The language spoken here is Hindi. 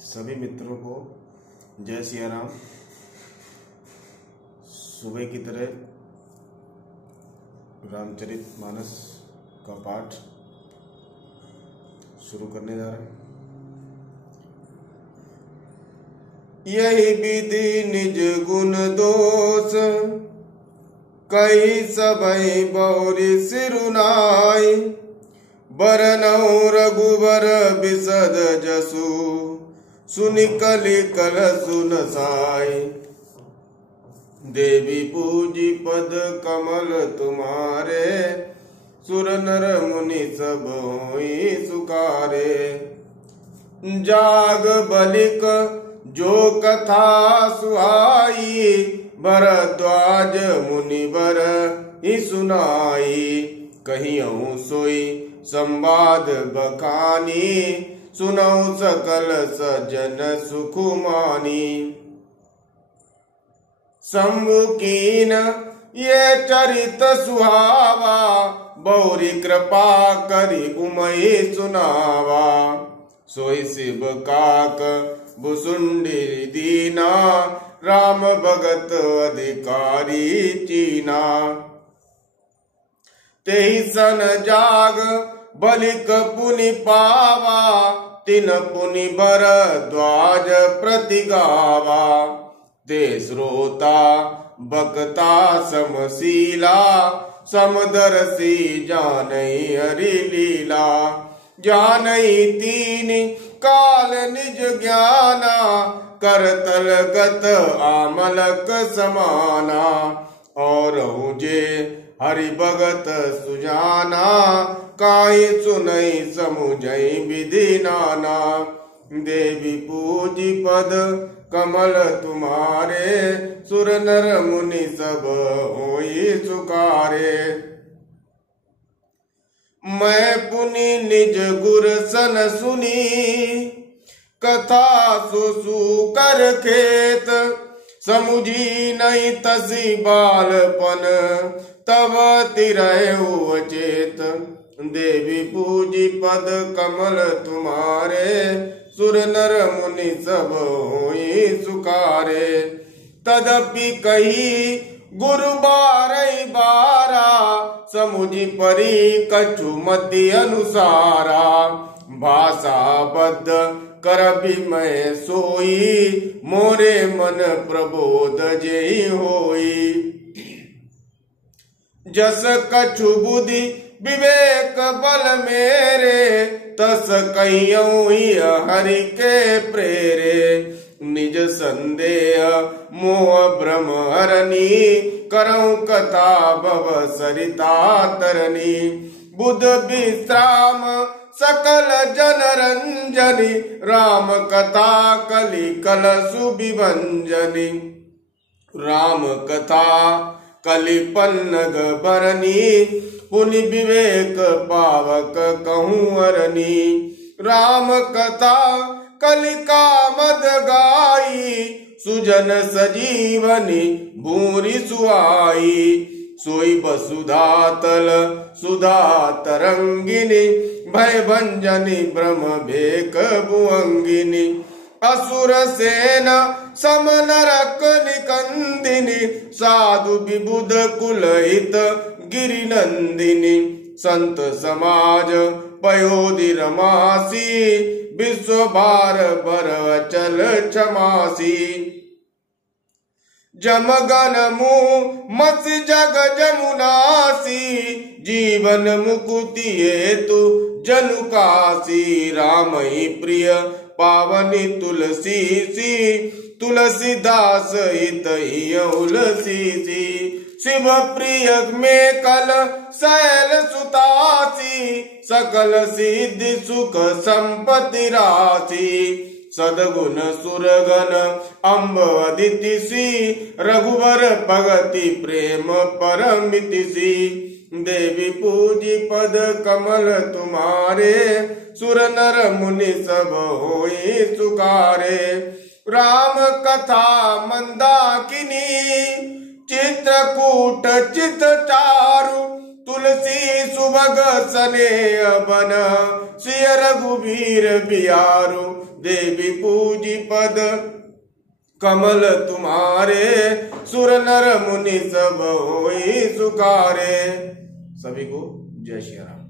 सभी मित्रों को जय सिया राम। सुबह की तरह रामचरितमानस का पाठ शुरू करने जा रहे हैं। यही विधि निज गुण दोष कई सबई बौरी सिरुनाई, बरनौ रघुबर बिसद जसु सुनि कलि कल सुन साई। देवी पूजी पद कमल तुम्हारे, सुर नर मुनि सब होई सुकारे। जाग बलिक जो कथा सुहाई, भरद्वाज मुनि बर ही सुनाई। कहियौ सोई संवाद बखानी, सुनौ सकल सज्जन सुख मानी। शंभु कीन ये चरित सुहावा, बौरी कृपा करी उमई सुनावा। सोई शिव काक भुसुंडी दीना, राम भगत अधिकारी चीना। तेहि सन जाग बलिक पुनि पावा, तिन पुनि भरद्वाज प्रति गावा। ते श्रोता बक्ता समशीला, समदर्शी जानई हरि लीला। जानई तीन काल निज ज्ञाना, करतल गत आमलक समाना। और जे हरि भगत सुजाना, काई सुनई समुझई विधि नाना। देवी पूजी पद कमल तुम्हारे, सुर नर मुनि सब होई सुकारे। मैं पुनि निज गुर सन सुनी, कथा सुसु कर खेत। समुझी नहीं तसी बालपन, तब तिरहु अचेत। देवी पूजी पद कमल तुम्हारे, सुर नर मुनि सब होई सुकारे। तदपि कही गुरु बारई बारा, समुझी परी कछु मति अनुसारा। भाषा बद्ध कर मैं सोई, मोरे मन प्रबोध जेहि होई। जस कछु बुद्धि विवेक बल मेरे, तस कहियौ हरि के प्रेरे। निज संदेह मोह भ्रम हरनी, करौ कथा भव सरिता तरनी। बुध विश्राम सकल जन रंजनी, राम कथा कलि कल सुविभंजनी। राम कथा कलि पन्नग बरनी, पुनि विवेक पावक कहूँ अरनी। राम कथा कलि कामद गाई, सुजन सजीवनी भूरि सुहाई। सोई वसुधा तल सुधा तरंगिनी, भय भंजनी ब्रह्म भेक भुअंगिनी। असुर सेन सम नरक निकंदिनी, साधु विबुध कुलहित गिरि नंदिनी। संत समाज पयोधि रमासी, विश्व भार बर अचल क्षमासी। जमगन मुँह मस जग जमुनासी, जीवन मुकुति हेतु जनु कासी। रामहि प्रिय पावनी तुलसी सी, तुलसीदास हितहि उलसी सी। शिव प्रिय में कल शैल सुतासी, सकल सिद्धि सुख संपत्ति राशि। सदगुण सुरगन अम्ब अदिति सी, रघुवर भगति प्रेम परमिति सी। देवी पूजी पद कमल तुम्हारे, सुर नर मुनि सब होई सुकारे। राम कथा मंदाकिनी, चित्रकूट चित चारु, तुलसी सुभग सने बन सिय रघुबीर बियारो देवी पूजी पद कमल तुम्हारे सुर नर मुनि सब होई सुकारे। सभी को जय श्री राम।